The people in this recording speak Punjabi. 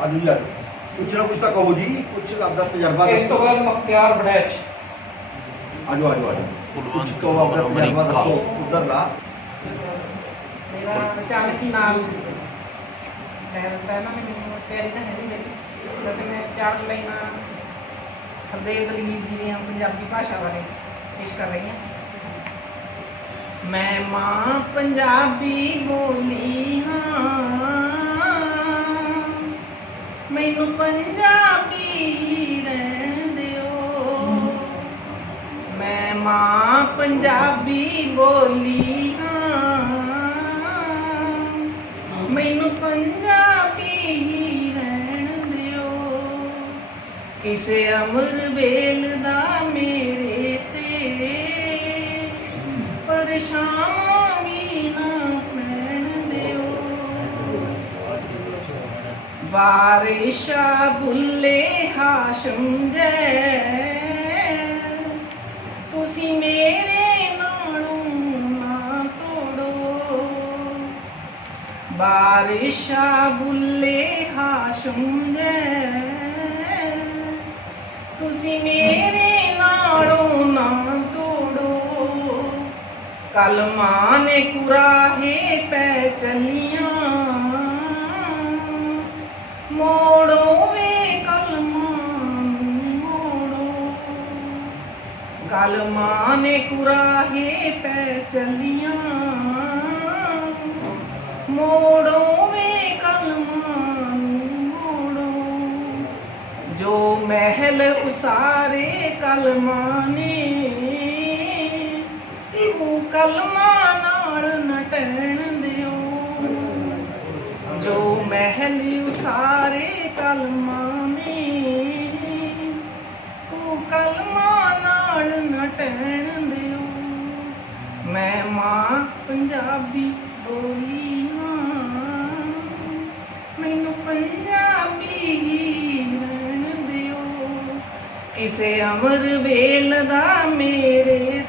ਆਜੋ ਕੁਛ ਨਾ ਕੁਛ ਤਾਂ ਕਹੋ ਜੀ ਕੁਛ ਆਪਦਾ ਤਜਰਬਾ ਇਸ ਤੋਂ ਦੱਸੋ। ਬਾਅਦ ਮਖਤਿਆਰ ਬੜੈਚ ਆਜੋ ਆਜੋ ਆਜੋ। ਕੁਛ ਕਹੋ ਆਪਦਾ ਤਜਰਬਾ ਦੱਸੋ ਉਧਰ ਲਾ। ਮੇਰਾ ਅਚਾਨਕ ਹੀ ਨਾਮ ਮੈਂ ਪਹਿਲਾਂ ਮੈਨੂੰ ਤਿਆਰੀ ਤਾਂ ਹੈ ਨਹੀਂ ਮੇਰੀ ਵੈਸੇ ਮੈਂ ਚਾਰ ਲਾਈਨਾਂ ਹਰਦੇਵ ਦਲੀਪ ਜੀ ਦੀਆਂ ਪੰਜਾਬੀ ਭਾਸ਼ਾ ਬਾਰੇ ਪੇਸ਼ ਕਰ ਰਹੀ ਹਾਂ। ਮੈਂ ਮਾਂ ਪੰਜਾਬੀ ਬੋਲੀ ਹਾਂ। ਪੰਜਾਬੀ ਬੋਲੀ ਹਾਂ ਮੈਨੂੰ ਪੰਜਾਬੀ ਹੀ ਰਹਿਣ ਦਿਓ। ਕਿਸੇ ਅਮਰ ਬੇਲ ਦਾ ਮੇਰੇ ਤੇ ਪਰੇਸ਼ਾਨੀ ਨਾ ਪੈਣ ਦਿਓ। ਬਾਰਿਸ਼ਾ ਬੁੱਲੇ ਹਾਸ਼ਮ ਜੈ। ਤੁਸੀਂ ਬਾਰਿਸ਼ਾ ਬੁੱਲੇ ਹਾਸ਼ਮ ਜੈ ਤੁਸੀਂ ਮੇਰੇ ਨਾਲੋਂ ਨਾ ਤੋੜੋ ਕਲਮਾਂ ਨੇ ਕੁਰਾਹੇ ਪੈ ਚੱਲੀਆਂ ਮੋੜੋ ਵੇ ਕਲਮਾਂ ਨੂੰ ਮੋੜੋ ਕਲਮਾਂ ਨੇ ਕੁਰਾਹੇ ਪੈ ਚੱਲੀਆਂ ਮਹਿਲ ਉਸਾਰੇ ਕਲਮਾਂ ਨੇ ਉਹ ਕਲਮਾਂ ਨਾਲ ਨਟਣ ਦਿਓ। ਜੋ ਮਹਿਲ ਉਸਾਰੇ ਕਲਮਾ ਨੇ ਉਹ ਕਲਮਾਂ ਨਾਲ ਨਟਣ ਦਿਓ। ਮੈਂ ਮਾਂ ਪੰਜਾਬੀ ਬੋਲੀ। ਰਹਿਣ ਦਿਓ ਕਿਸੇ ਅਮਰ ਵੇਲ ਦਾ ਮੇਰੇ